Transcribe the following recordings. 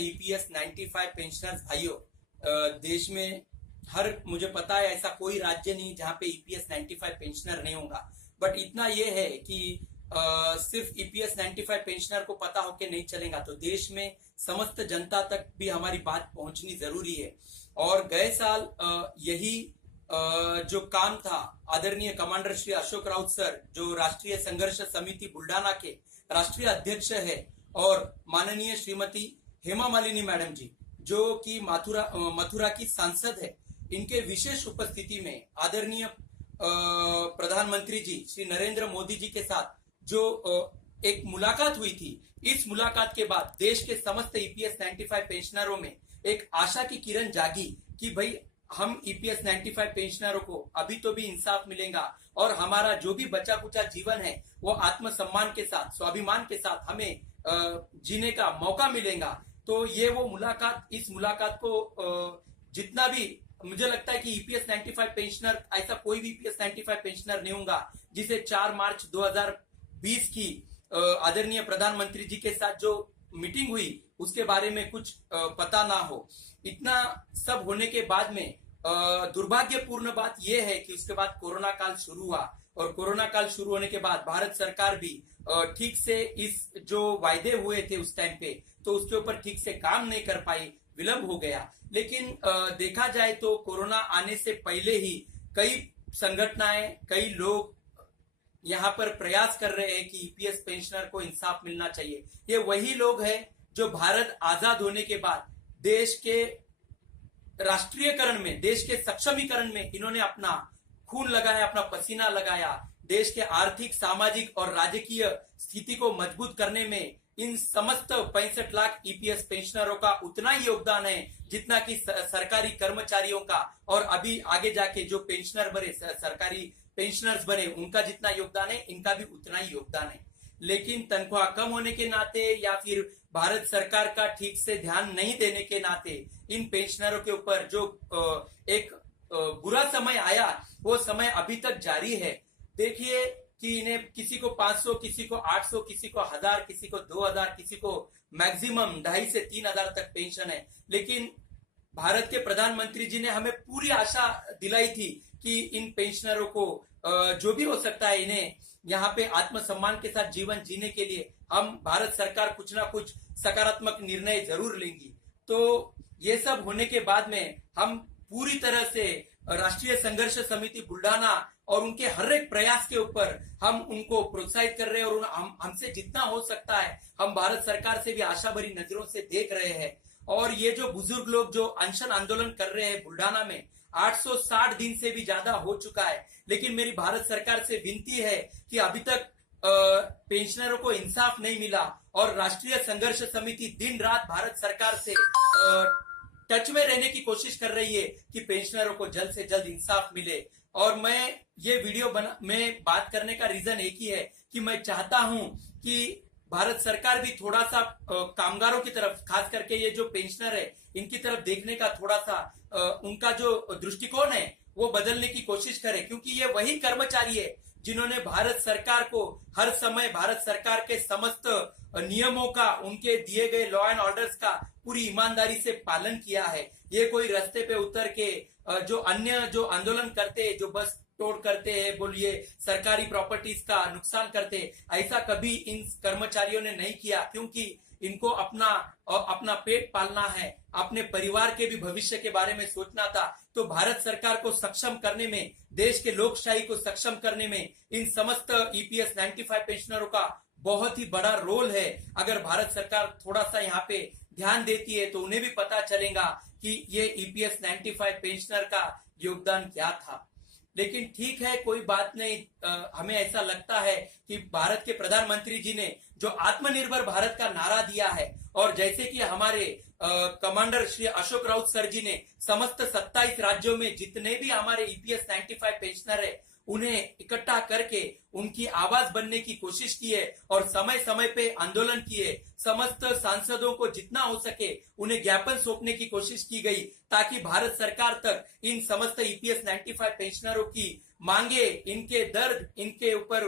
EPS 95 pensioners भाइयों, देश में मुझे पता है ऐसा कोई राज्य नहीं जहां पे ईपीएस 95 पेंशनर नहीं होगा। बट इतना ये है कि सिर्फ ईपीएस 95 पेंशनर को पता होके नहीं चलेगा, तो देश में समस्त जनता तक भी हमारी बात पहुंचनी जरूरी है। और गए साल यही जो काम था, आदरणीय कमांडर श्री अशोक राउत सर, जो राष्ट्रीय संघर्ष समिति बुल्डाना के राष्ट्रीय अध्यक्ष है, और माननीय श्रीमती हेमा मालिनी मैडम जी, जो कि मथुरा की सांसद है, इनके विशेष उपस्थिति में आदरणीय प्रधानमंत्री जी श्री नरेंद्र मोदी जी के साथ जो एक मुलाकात हुई थी, इस मुलाकात के बाद देश के समस्त ईपीएस 95 पेंशनरों में एक आशा की किरण जागी कि भाई हम ईपीएस 95 पेंशनरों को अभी तो भी इंसाफ मिलेगा और हमारा जो भी बचा कुचा जीवन है वो आत्मसम्मान के साथ, स्वाभिमान के साथ हमें जीने का मौका मिलेगा। तो ये वो मुलाकात, इस मुलाकात को जितना भी मुझे लगता है कि ईपीएस 95 पेंशनर, ऐसा कोई भी ईपीएस 95 पेंशनर नहीं होगा जिसे 4 मार्च 2020 की आदरणीय प्रधानमंत्री जी के साथ जो मीटिंग हुई उसके बारे में कुछ पता ना हो। इतना सब होने के बाद में दुर्भाग्यपूर्ण बात यह है कि उसके बाद कोरोना काल शुरू हुआ, और कोरोना काल शुरू होने के बाद भारत सरकार भी ठीक से इस जो वायदे हुए थे उस टाइम पे, तो उसके ऊपर ठीक से काम नहीं कर पाई, विलंब हो गया। लेकिन देखा जाए तो कोरोना आने से पहले ही कई संगठनाएं, कई लोग यहाँ पर प्रयास कर रहे हैं कि ईपीएस पेंशनर को इंसाफ मिलना चाहिए। ये वही लोग हैं जो भारत आजाद होने के बाद देश के राष्ट्रीयकरण में, देश के सक्षमीकरण में इन्होंने अपना खून लगाया, अपना पसीना लगाया। देश के आर्थिक, सामाजिक और राजकीय स्थिति को मजबूत करने में इन समस्त 65 लाख ईपीएस पेंशनरों का उतना ही योगदान है जितना कि सरकारी कर्मचारियों का, और अभी आगे जाके जो पेंशनर बने, सरकारी पेंशनर्स बने, उनका जितना योगदान है, इनका भी उतना ही योगदान है। लेकिन तनख्वाह कम होने के नाते या फिर भारत सरकार का ठीक से ध्यान नहीं देने के नाते इन पेंशनरों के ऊपर जो एक बुरा समय आया, वो समय अभी तक जारी है। देखिए कि इन्हें किसी को 500, किसी को 800, किसी को 1000, किसी को 2000, किसी को मैक्सिमम 2500 से 3000 तक पेंशन है। लेकिन भारत के प्रधानमंत्री जी ने हमें पूरी आशा दिलाई थी कि इन पेंशनरों को जो भी हो सकता है, इन्हें यहाँ पे आत्मसम्मान के साथ जीवन जीने के लिए हम भारत सरकार कुछ ना कुछ सकारात्मक निर्णय जरूर लेंगी। तो ये सब होने के बाद में हम पूरी तरह से राष्ट्रीय संघर्ष समिति बुल्डाना और उनके हर एक प्रयास के ऊपर हम उनको प्रोत्साहित कर रहे हैं, और हमसे जितना हो सकता है हम भारत सरकार से भी आशा भरी नजरों से देख रहे हैं। और ये जो बुजुर्ग लोग जो अनशन आंदोलन कर रहे हैं बुल्डाना में, 860 दिन से भी ज्यादा हो चुका है। लेकिन मेरी भारत सरकार से विनती है कि अभी तक पेंशनरों को इंसाफ नहीं मिला, और राष्ट्रीय संघर्ष समिति दिन रात भारत सरकार से टच में रहने की कोशिश कर रही है कि पेंशनरों को जल्द से जल्द इंसाफ मिले। और मैं ये वीडियो में बात करने का रीजन एक ही है कि मैं चाहता हूं कि भारत सरकार भी थोड़ा सा कामगारों की तरफ, खास करके ये जो पेंशनर है, इनकी तरफ देखने का थोड़ा सा उनका जो दृष्टिकोण है वो बदलने की कोशिश करे, क्योंकि ये वही कर्मचारी है जिन्होंने भारत सरकार को हर समय, भारत सरकार के समस्त नियमों का, उनके दिए गए लॉ एंड ऑर्डर्स का पूरी ईमानदारी से पालन किया है। ये कोई रास्ते पे उतर के जो अन्य जो आंदोलन करते हैं, जो बस तोड़ करते हैं, बोलिए सरकारी प्रॉपर्टीज का नुकसान करते, ऐसा कभी इन कर्मचारियों ने नहीं किया, क्योंकि इनको अपना पेट पालना है, अपने परिवार के भी भविष्य के बारे में सोचना था। तो भारत सरकार को सक्षम करने में, देश के लोकशाही को सक्षम करने में इन समस्त ईपीएस 95 पेंशनरों का बहुत ही बड़ा रोल है। अगर भारत सरकार थोड़ा सा यहाँ पे ध्यान देती है तो उन्हें भी पता चलेगा कि ये ईपीएस 95 पेंशनर का योगदान क्या था। लेकिन ठीक है, कोई बात नहीं। हमें ऐसा लगता है कि भारत के प्रधानमंत्री जी ने जो आत्मनिर्भर भारत का नारा दिया है, और जैसे कि हमारे कमांडर श्री अशोक राउत सर जी ने समस्त 27 राज्यों में जितने भी हमारे ईपीएस 95 पेंशनर है उन्हें इकट्ठा करके उनकी आवाज बनने की कोशिश की है, और समय समय पे आंदोलन किए। समस्त सांसदों को जितना हो सके उन्हें ज्ञापन सौंपने की कोशिश की गई, ताकि भारत सरकार तक इन समस्त ईपीएस 95 पेंशनरों की मांगे, इनके दर्द, इनके ऊपर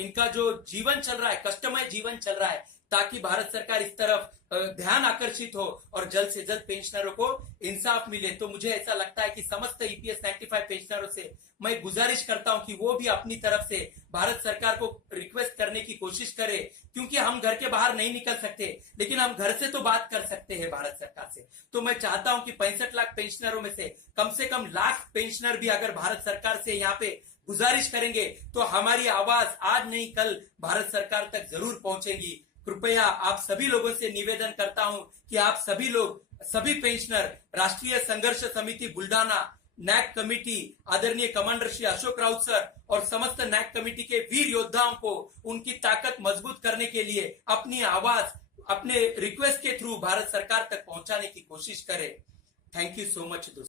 इनका जो जीवन चल रहा है, कष्टमय जीवन चल रहा है, ताकि भारत सरकार इस तरफ ध्यान आकर्षित हो और जल्द से जल्द पेंशनरों को इंसाफ मिले। तो मुझे ऐसा लगता है कि समस्त ईपीएस 95 पेंशनरों से मैं गुजारिश करता हूं कि वो भी अपनी तरफ से भारत सरकार को रिक्वेस्ट करने की कोशिश करे, क्योंकि हम घर के बाहर नहीं निकल सकते, लेकिन हम घर से तो बात कर सकते हैं भारत सरकार से। तो मैं चाहता हूं कि 65 लाख पेंशनरों में से कम लाख पेंशनर भी अगर भारत सरकार से यहाँ पे गुजारिश करेंगे तो हमारी आवाज आज नहीं कल भारत सरकार तक जरूर पहुंचेगी। कृपया आप सभी लोगों से निवेदन करता हूं कि आप सभी लोग, सभी पेंशनर, राष्ट्रीय संघर्ष समिति बुल्डाना, नैक कमेटी, आदरणीय कमांडर श्री अशोक राउत सर और समस्त नैक कमेटी के वीर योद्धाओं को उनकी ताकत मजबूत करने के लिए अपनी आवाज अपने रिक्वेस्ट के थ्रू भारत सरकार तक पहुंचाने की कोशिश करें। थैंक यू सो मच दोस्तों।